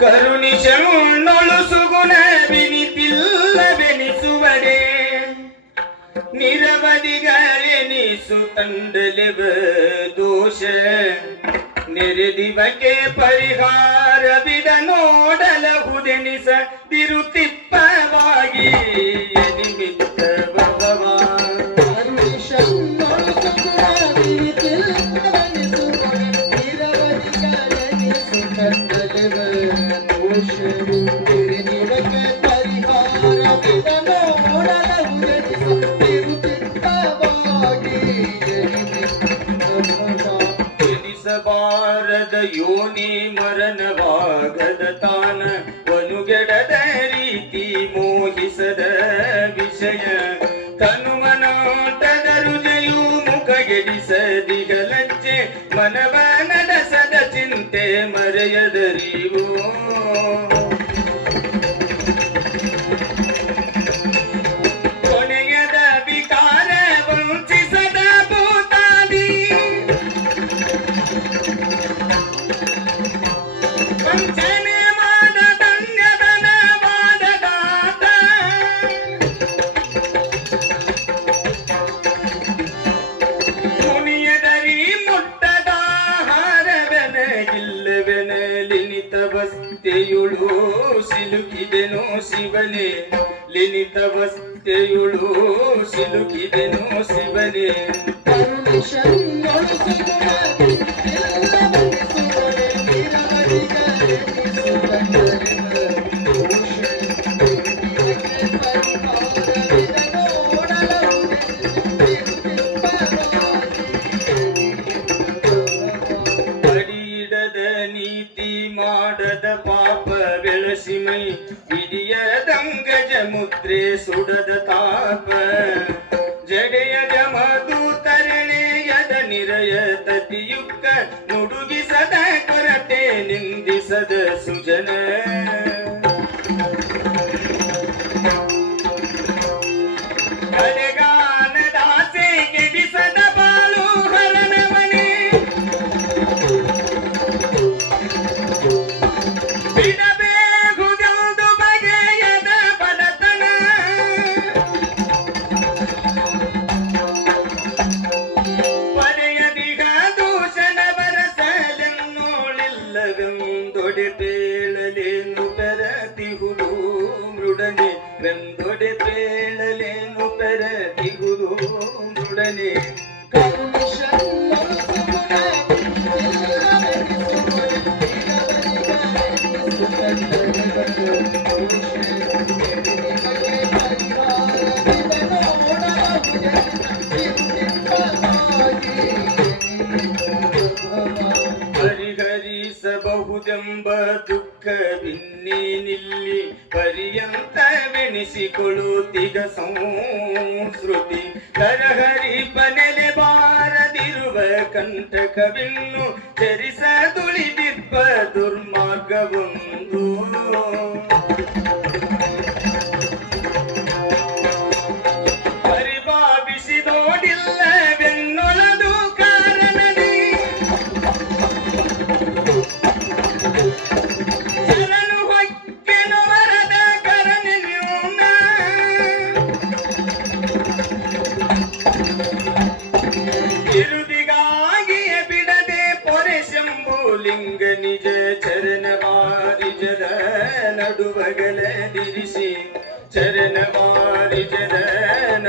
ಕರುಣಿಶು ಸುಗುಣ ಬೆನಿಪಿಲ್ಲ ಬೆನಿಸುವಡೆ ನಿರವಧಿಗಳೆನಿಸು ತಂಡಲೆವ ದೋಷ. ನೆರೆದಿವಕ್ಕೆ ಪರಿಹಾರವಿದ ನೋಡಲಹುದೆನಿಸ ತಿರುತಿ ಎನಿಸಬಾರದ ಯೋನಿ ಮರಣವಾಗದ ತಾನ ಒನುಗೆಡದ ರೀತಿ ಮೋಹಿಸದ ವಿಷಯ. ತನುಮನಾಟದ ಹೃದಯು ಮುಖಗೆಡಿಸದಿಗಲಜ್ಜೆ ಮನವ ನಡೆಸದ ಚಿಂತೆ ಮರೆಯದರಿವು. ಹಾರವೆನ ಇಲ್ಲವೆನ ಲಿನಿತ ವಸ್ತೆಯುಳು ಸಿಲುಕಿದೆನೋ ಶಿವನೇ ಲಿನಿತ ವಸ್ತೆಯುಳು ಸಿಲುಕಿದೆನೋ ಶಿವನೇ ಅಡಿಯಿಡದ ಬೆಳಸಿಮೈ ಹಿಡಿಯದಂಗಜ ಮುದ್ರೆ ಸುಡದ ತಾಪ. ಜಡೆಯ ಮಧು ತರಣೆಯದ ನಿರಯ ತತಿಯುಕ್ಕ ನುಡುಗಿಸದ ಬರಸಲೆನ್ನೋಳಿಲ್ಲವೆಂದೊಡೆ ದುಃಖವಿನ್ನೇನಿಲ್ಲಿ ತಿಗ ಸಂಸ್ಕೃತಿ. ಕರಹರಿಪನೆಲೆ ಬಾರದಿರುವ ಕಂಟಕವಿನ್ನು ಚರಿಸದುಳಿದಿಪ್ಪ ದುರ್ಮಾರ್ಗವೊಂದು. ನಡುಬಗಲದಿರಿಸಿ ಚರಣ ಮಾಡಿ ನಡುಬಗಲದಿರಿಸಿ